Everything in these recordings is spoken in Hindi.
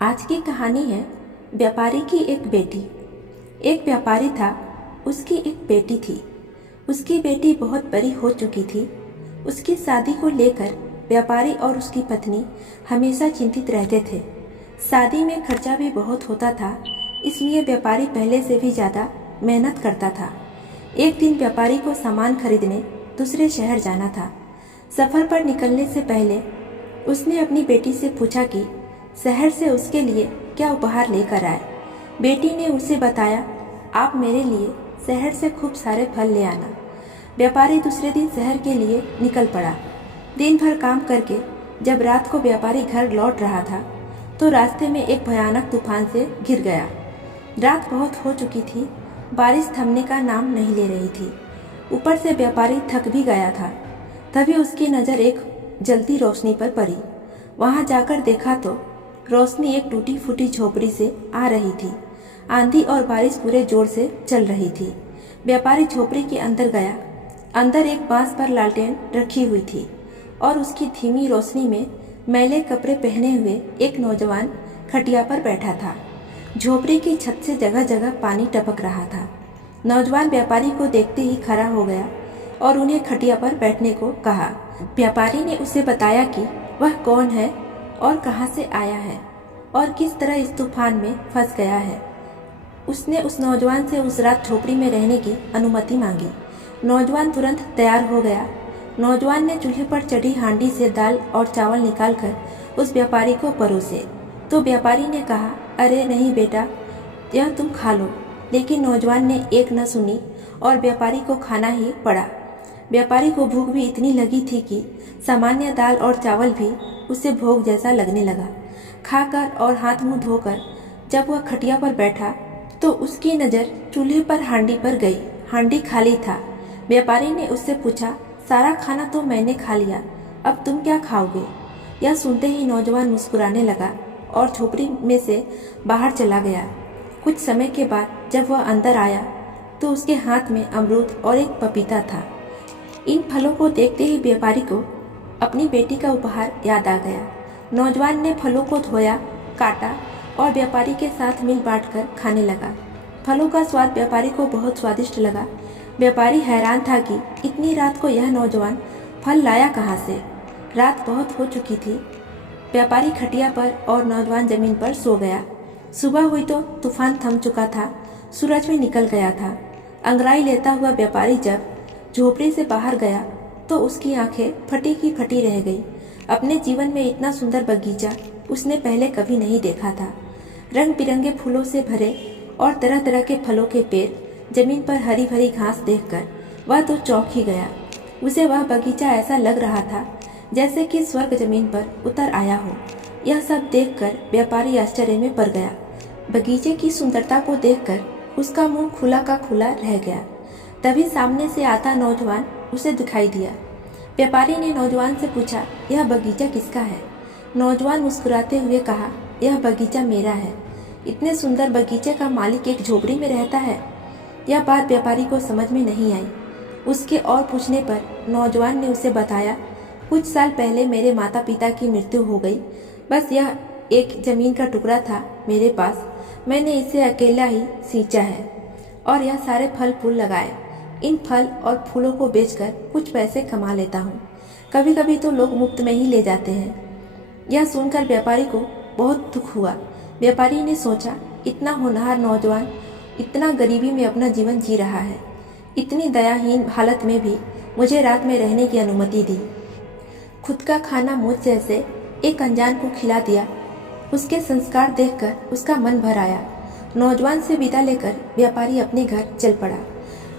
आज की कहानी है व्यापारी की एक बेटी। एक व्यापारी था, उसकी एक बेटी थी। उसकी बेटी बहुत बड़ी हो चुकी थी। उसकी शादी को लेकर व्यापारी और उसकी पत्नी हमेशा चिंतित रहते थे। शादी में खर्चा भी बहुत होता था, इसलिए व्यापारी पहले से भी ज़्यादा मेहनत करता था। एक दिन व्यापारी को सामान खरीदने दूसरे शहर जाना था। सफ़र पर निकलने से पहले उसने अपनी बेटी से पूछा कि शहर से उसके लिए क्या उपहार लेकर आए। बेटी ने उसे बताया, आप मेरे लिए शहर से खूब सारे फल ले आना। व्यापारी दूसरे दिन शहर के लिए निकल पड़ा। दिन भर काम करके जब रात को व्यापारी घर लौट रहा था तो रास्ते में एक भयानक तूफान से घिर गया। रात बहुत हो चुकी थी, बारिश थमने का नाम नहीं ले रही थी। ऊपर से व्यापारी थक भी गया था। तभी उसकी नज़र एक जलती रोशनी पर पड़ी। वहां जाकर देखा तो रोशनी एक टूटी फूटी झोपड़ी से आ रही थी। आंधी और बारिश पूरे जोर से चल रही थी। व्यापारी झोपड़ी के अंदर गया। अंदर एक बांस पर लालटेन रखी हुई थी और उसकी धीमी रोशनी में मैले कपड़े पहने हुए एक नौजवान खटिया पर बैठा था। झोपड़ी की छत से जगह जगह पानी टपक रहा था। नौजवान व्यापारी को देखते ही खड़ा हो गया और उन्हें खटिया पर बैठने को कहा। व्यापारी ने उसे बताया कि वह कौन है और कहां से आया है और किस तरह इस तूफान में फंस गया है। उसने उस नौजवान से उस रात झोपड़ी में रहने की अनुमति मांगी। नौजवान तुरंत तैयार हो गया। नौजवान ने चूल्हे पर चढ़ी हांडी से दाल और चावल निकालकर उस व्यापारी को परोसे तो व्यापारी ने कहा, अरे नहीं बेटा, यह तुम खा लो। लेकिन नौजवान ने एक न सुनी और व्यापारी को खाना ही पड़ा। व्यापारी को भूख भी इतनी लगी थी कि सामान्य दाल और चावल भी उसे भोग जैसा लगने लगा। खाकर और हाथ मुंह धोकर जब वह खटिया पर बैठा तो उसकी नज़र चूल्हे पर हांडी पर गई। हांडी खाली था। व्यापारी ने उससे पूछा, सारा खाना तो मैंने खा लिया, अब तुम क्या खाओगे? यह सुनते ही नौजवान मुस्कुराने लगा और झोपड़ी में से बाहर चला गया। कुछ समय के बाद जब वह अंदर आया तो उसके हाथ में अमरूद और एक पपीता था। इन फलों को देखते ही व्यापारी को अपनी बेटी का उपहार याद आ गया। नौजवान ने फलों को धोया, काटा और व्यापारी के साथ मिल बांटकर खाने लगा। फलों का स्वाद व्यापारी को बहुत स्वादिष्ट लगा। व्यापारी हैरान था कि इतनी रात को यह नौजवान फल लाया कहाँ से। रात बहुत हो चुकी थी। व्यापारी खटिया पर और नौजवान जमीन पर सो गया। सुबह हुई तो तूफान थम चुका था। सूरज भी निकल गया था। अंगड़ाई लेता हुआ व्यापारी जब झोपड़ी से बाहर गया तो उसकी आंखें फटी की फटी रह गई। अपने जीवन में इतना सुंदर बगीचा उसने पहले कभी नहीं देखा था। रंग बिरंगे फूलों से भरे और तरह तरह के फलों के पेड़, जमीन पर हरी भरी घास देखकर वह तो चौंक ही गया। उसे वह बगीचा ऐसा लग रहा था जैसे कि स्वर्ग जमीन पर उतर आया हो। यह सब देखकर व्यापारी आश्चर्य में पड़ गया। बगीचे की सुंदरता को देखकर उसका मुंह खुला का खुला रह गया। तभी सामने से आता नौजवान उसे दिखाई दिया। व्यापारी ने नौजवान से पूछा, यह बगीचा किसका है? नौजवान मुस्कुराते हुए कहा, यह बगीचा मेरा है। इतने सुंदर बगीचे का मालिक एक झोपड़ी में रहता है। यह बात व्यापारी को समझ में नहीं आई। उसके और पूछने पर नौजवान ने उसे बताया, कुछ साल पहले मेरे माता पिता की मृत्यु हो गई। बस यह एक जमीन का टुकड़ा था मेरे पास। मैंने इसे अकेला ही सींचा है और यह सारे फल फूल लगाए। इन फल और फूलों को बेचकर कुछ पैसे कमा लेता हूँ। कभी कभी तो लोग मुफ्त में ही ले जाते हैं। यह सुनकर व्यापारी को बहुत दुख हुआ। व्यापारी ने सोचा, इतना होनहार नौजवान इतना गरीबी में अपना जीवन जी रहा है। इतनी दयाहीन हालत में भी मुझे रात में रहने की अनुमति दी। खुद का खाना मुझ जैसे एक अनजान को खिला दिया। उसके संस्कार देखकर उसका मन भर आया। नौजवान से विदा लेकर व्यापारी अपने घर चल पड़ा।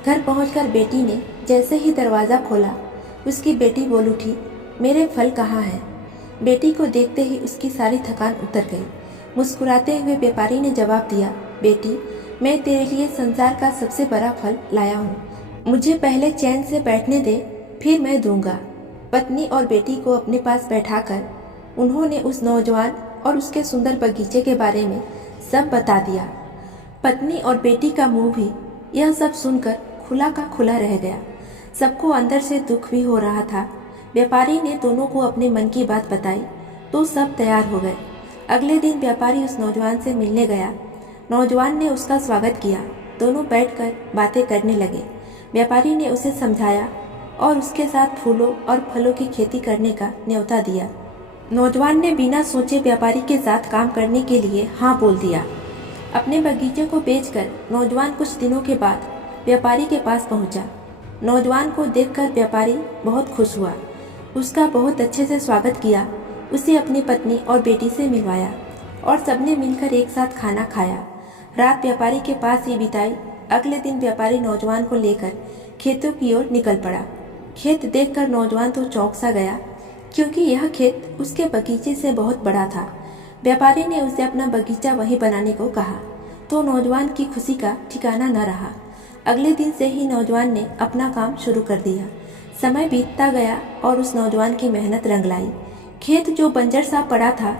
घर पहुंचकर बेटी ने जैसे ही दरवाज़ा खोला, उसकी बेटी बोल उठी, मेरे फल कहाँ हैं? बेटी को देखते ही उसकी सारी थकान उतर गई। मुस्कुराते हुए व्यापारी ने जवाब दिया, बेटी, मैं तेरे लिए संसार का सबसे बड़ा फल लाया हूँ। मुझे पहले चैन से बैठने दे, फिर मैं दूंगा। पत्नी और बेटी को अपने पास बैठाकर उन्होंने उस नौजवान और उसके सुंदर बगीचे के बारे में सब बता दिया। पत्नी और बेटी का मुंह भी यह सब सुनकर खुला का खुला रह गया। सबको अंदर से दुख भी हो रहा था। व्यापारी ने दोनों को अपने मन की बात बताई तो सब तैयार हो गए। अगले दिन व्यापारी उस नौजवान से मिलने गया। नौजवान ने उसका स्वागत किया। दोनों बैठकर बातें करने लगे। व्यापारी ने उसे समझाया और उसके साथ फूलों और फलों की खेती करने का न्योता दिया। नौजवान ने बिना सोचे व्यापारी के साथ काम करने के लिए हाँ बोल दिया। अपने बगीचे को बेचकर नौजवान कुछ दिनों के बाद व्यापारी के पास पहुंचा। नौजवान को देखकर व्यापारी बहुत खुश हुआ। उसका बहुत अच्छे से स्वागत किया। उसे अपनी पत्नी और बेटी से मिलवाया और सबने मिलकर एक साथ खाना खाया। रात व्यापारी के पास ही बिताई। अगले दिन व्यापारी नौजवान को लेकर खेतों की ओर निकल पड़ा। खेत देखकर नौजवान तो चौंक सा गया, क्योंकि यह खेत उसके बगीचे से बहुत बड़ा था। व्यापारी ने उसे अपना बगीचा वहीं बनाने को कहा तो नौजवान की खुशी का ठिकाना न रहा। अगले दिन से ही नौजवान ने अपना काम शुरू कर दिया। समय बीतता गया और उस नौजवान की मेहनत रंग लाई। खेत जो बंजर सा पड़ा था,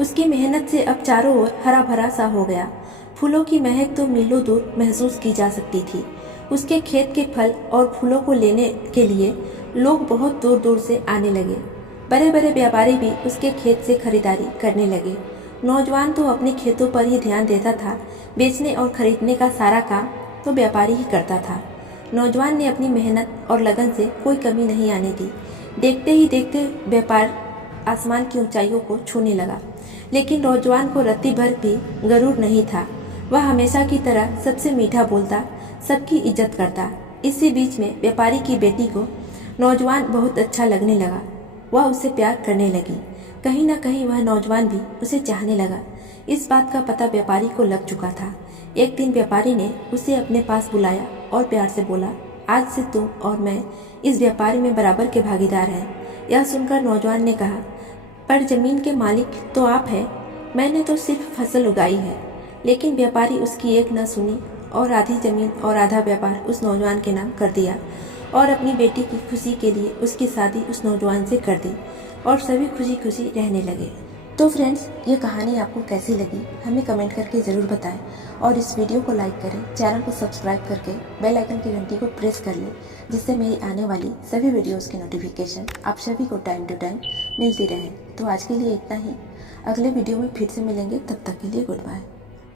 उसकी मेहनत से अब चारों ओर हरा भरा सा हो गया। फूलों की महक तो मीलों दूर महसूस की जा सकती थी। उसके खेत के फल और फूलों को लेने के लिए लोग बहुत दूर दूर से आने लगे। बड़े बड़े व्यापारी भी उसके खेत से खरीदारी करने लगे। नौजवान तो अपने खेतों पर ही ध्यान देता था। बेचने और खरीदने का सारा काम तो व्यापारी ही करता था। नौजवान ने अपनी मेहनत और लगन से कोई कमी नहीं आने दी। देखते ही देखते व्यापार आसमान की ऊंचाइयों को छूने लगा। लेकिन नौजवान को रत्ती भर भी गरूर नहीं था। वह हमेशा की तरह सबसे मीठा बोलता, सबकी इज्जत करता। इसी बीच में व्यापारी की बेटी को नौजवान बहुत अच्छा लगने लगा। वह उसे प्यार करने लगी। कहीं न कहीं वह नौजवान भी उसे चाहने लगा। इस बात का पता व्यापारी को लग चुका था। एक दिन व्यापारी ने उसे अपने पास बुलाया और प्यार से बोला, आज से तुम और मैं इस व्यापार में बराबर के भागीदार हैं। यह सुनकर नौजवान ने कहा, पर जमीन के मालिक तो आप हैं, मैंने तो सिर्फ फसल उगाई है। लेकिन व्यापारी उसकी एक न सुनी और आधी जमीन और आधा व्यापार उस नौजवान के नाम कर दिया और अपनी बेटी की खुशी के लिए उसकी शादी उस नौजवान से कर दी और सभी खुशी खुशी रहने लगे। तो फ्रेंड्स, ये कहानी आपको कैसी लगी हमें कमेंट करके ज़रूर बताएं और इस वीडियो को लाइक करें, चैनल को सब्सक्राइब करके बेल आइकन की घंटी को प्रेस कर लें, जिससे मेरी आने वाली सभी वीडियोस की नोटिफिकेशन आप सभी को टाइम टू टाइम मिलती रहे। तो आज के लिए इतना ही। अगले वीडियो में फिर से मिलेंगे, तब तक के लिए गुड बाय।